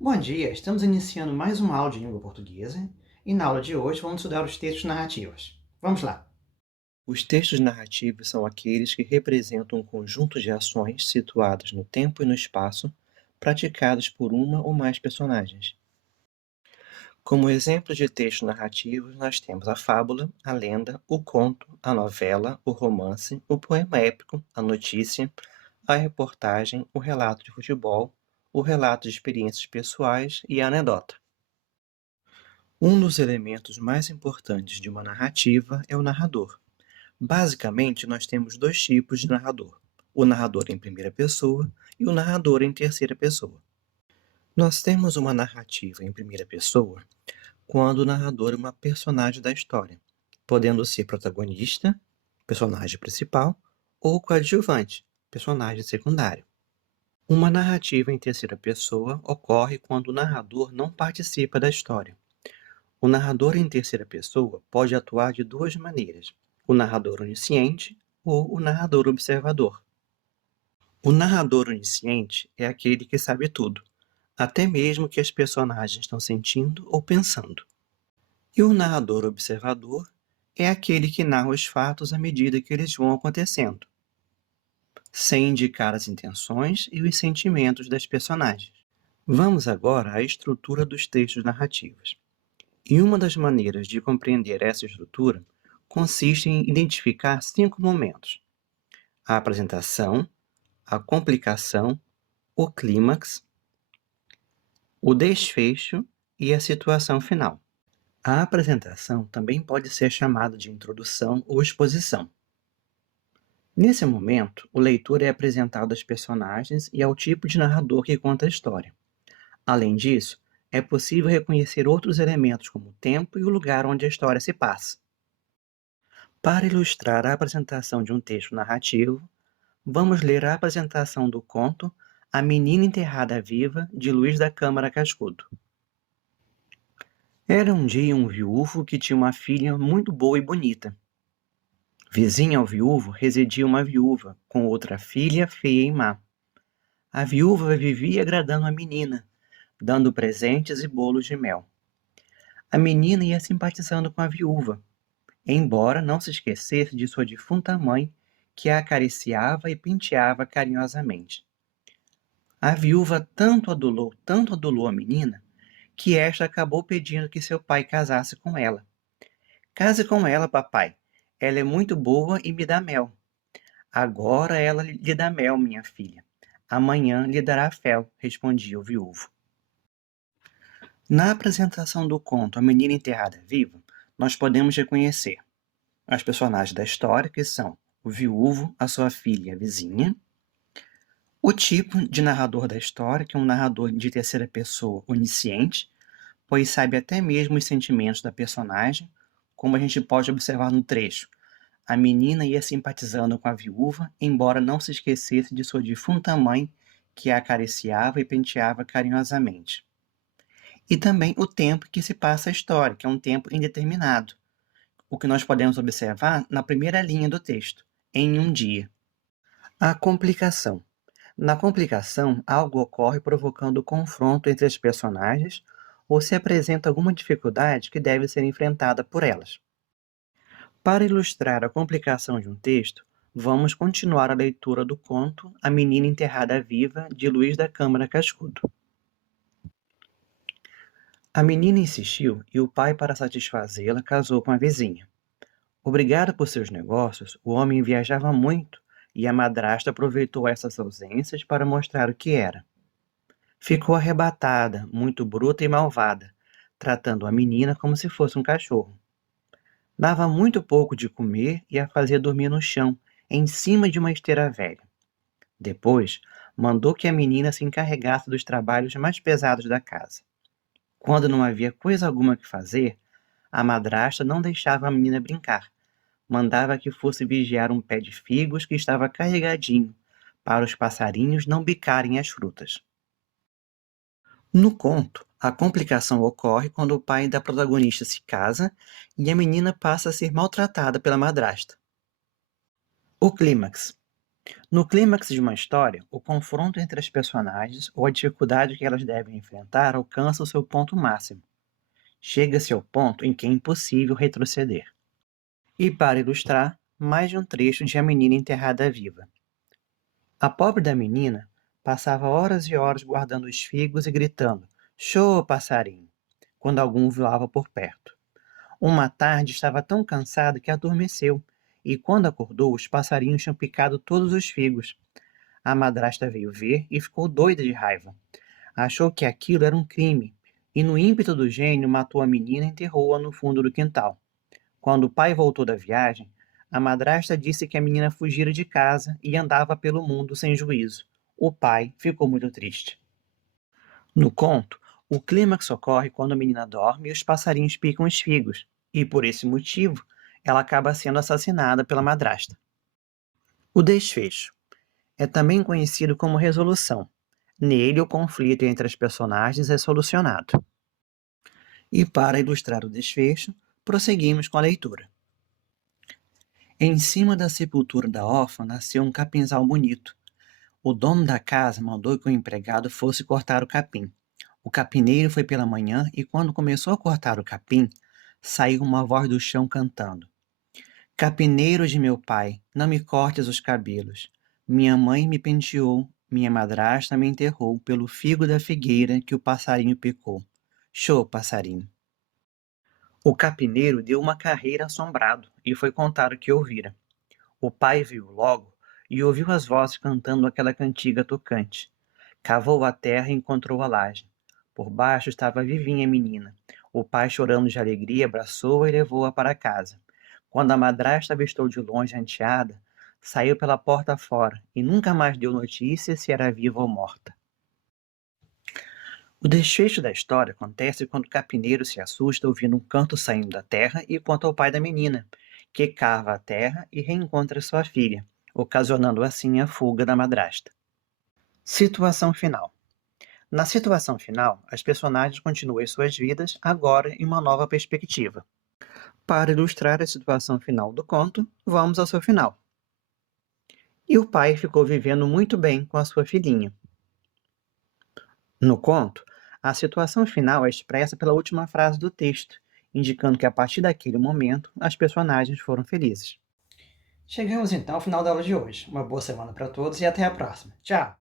Bom dia, estamos iniciando mais uma aula de língua portuguesa e na aula de hoje vamos estudar os textos narrativos. Vamos lá! Os textos narrativos são aqueles que representam um conjunto de ações situadas no tempo e no espaço, praticadas por uma ou mais personagens. Como exemplos de textos narrativos, nós temos a fábula, a lenda, o conto, a novela, o romance, o poema épico, a notícia, a reportagem, o relato de futebol, o relato de experiências pessoais e a anedota. Um dos elementos mais importantes de uma narrativa é o narrador. Basicamente, nós temos dois tipos de narrador: o narrador em primeira pessoa e o narrador em terceira pessoa. Nós temos uma narrativa em primeira pessoa quando o narrador é uma personagem da história, podendo ser protagonista, personagem principal, ou coadjuvante, personagem secundário. Uma narrativa em terceira pessoa ocorre quando o narrador não participa da história. O narrador em terceira pessoa pode atuar de duas maneiras: o narrador onisciente ou o narrador observador. O narrador onisciente é aquele que sabe tudo, até mesmo o que as personagens estão sentindo ou pensando. E o narrador observador é aquele que narra os fatos à medida que eles vão acontecendo, sem indicar as intenções e os sentimentos das personagens. Vamos agora à estrutura dos textos narrativos. E uma das maneiras de compreender essa estrutura consiste em identificar 5 momentos: a apresentação, a complicação, o clímax, o desfecho e a situação final. A apresentação também pode ser chamada de introdução ou exposição. Nesse momento, o leitor é apresentado aos personagens e ao tipo de narrador que conta a história. Além disso, é possível reconhecer outros elementos como o tempo e o lugar onde a história se passa. Para ilustrar a apresentação de um texto narrativo, vamos ler a apresentação do conto A Menina Enterrada Viva, de Luís da Câmara Cascudo. Era um dia um viúvo que tinha uma filha muito boa e bonita. Vizinha ao viúvo residia uma viúva, com outra filha feia e má. A viúva vivia agradando a menina, dando presentes e bolos de mel. A menina ia simpatizando com a viúva, embora não se esquecesse de sua defunta mãe, que a acariciava e penteava carinhosamente. A viúva tanto adulou a menina, que esta acabou pedindo que seu pai casasse com ela. Case com ela, papai. Ela é muito boa e me dá mel. Agora ela lhe dá mel, minha filha. Amanhã lhe dará fel, respondia o viúvo. Na apresentação do conto A Menina Enterrada Viva, nós podemos reconhecer as personagens da história, que são o viúvo, a sua filha e a vizinha, o tipo de narrador da história, que é um narrador de terceira pessoa onisciente, pois sabe até mesmo os sentimentos da personagem, como a gente pode observar no trecho. A menina ia simpatizando com a viúva, embora não se esquecesse de sua defunta mãe, que a acariciava e penteava carinhosamente. E também o tempo que se passa a história, que é um tempo indeterminado, o que nós podemos observar na primeira linha do texto, em um dia. A complicação. Na complicação, algo ocorre provocando confronto entre as personagens ou se apresenta alguma dificuldade que deve ser enfrentada por elas. Para ilustrar a complicação de um texto, vamos continuar a leitura do conto A Menina Enterrada Viva, de Luís da Câmara Cascudo. A menina insistiu e o pai, para satisfazê-la, casou com a vizinha. Obrigado por seus negócios, o homem viajava muito e a madrasta aproveitou essas ausências para mostrar o que era. Ficou arrebatada, muito bruta e malvada, tratando a menina como se fosse um cachorro. Dava muito pouco de comer e a fazia dormir no chão, em cima de uma esteira velha. Depois, mandou que a menina se encarregasse dos trabalhos mais pesados da casa. Quando não havia coisa alguma que fazer, a madrasta não deixava a menina brincar. Mandava que fosse vigiar um pé de figos que estava carregadinho, para os passarinhos não bicarem as frutas. No conto, a complicação ocorre quando o pai da protagonista se casa e a menina passa a ser maltratada pela madrasta. O clímax. No clímax de uma história, o confronto entre as personagens ou a dificuldade que elas devem enfrentar alcança o seu ponto máximo. Chega-se ao ponto em que é impossível retroceder. E para ilustrar, mais de um trecho de A Menina Enterrada Viva. A pobre da menina passava horas e horas guardando os figos e gritando: "Shoa, passarinho!", quando algum voava por perto. Uma tarde estava tão cansada que adormeceu, e quando acordou, os passarinhos tinham picado todos os figos. A madrasta veio ver e ficou doida de raiva. Achou que aquilo era um crime, e no ímpeto do gênio matou a menina e enterrou-a no fundo do quintal. Quando o pai voltou da viagem, a madrasta disse que a menina fugira de casa e andava pelo mundo sem juízo. O pai ficou muito triste. No conto, o clímax ocorre quando a menina dorme e os passarinhos picam os figos, e por esse motivo, ela acaba sendo assassinada pela madrasta. O desfecho é também conhecido como resolução. Nele, o conflito entre as personagens é solucionado. E para ilustrar o desfecho, prosseguimos com a leitura. Em cima da sepultura da órfã nasceu um capinzal bonito. O dono da casa mandou que o empregado fosse cortar o capim. O capineiro foi pela manhã e, quando começou a cortar o capim, saiu uma voz do chão cantando: "Capineiro de meu pai, não me cortes os cabelos. Minha mãe me penteou, minha madrasta me enterrou pelo figo da figueira que o passarinho picou. Show, passarinho." O capineiro deu uma carreira assombrado e foi contar o que ouvira. O pai viu logo e ouviu as vozes cantando aquela cantiga tocante. Cavou a terra e encontrou a laje. Por baixo estava vivinha a menina. O pai, chorando de alegria, abraçou-a e levou-a para casa. Quando a madrasta avistou de longe a enteada, saiu pela porta fora e nunca mais deu notícia se era viva ou morta. O desfecho da história acontece quando o capineiro se assusta ouvindo um canto saindo da terra e conta ao pai da menina, que cava a terra e reencontra sua filha, ocasionando assim a fuga da madrasta. Situação final. Na situação final, as personagens continuam suas vidas, agora em uma nova perspectiva. Para ilustrar a situação final do conto, vamos ao seu final. E o pai ficou vivendo muito bem com a sua filhinha. No conto, a situação final é expressa pela última frase do texto, indicando que a partir daquele momento as personagens foram felizes. Chegamos então ao final da aula de hoje. Uma boa semana para todos e até a próxima. Tchau!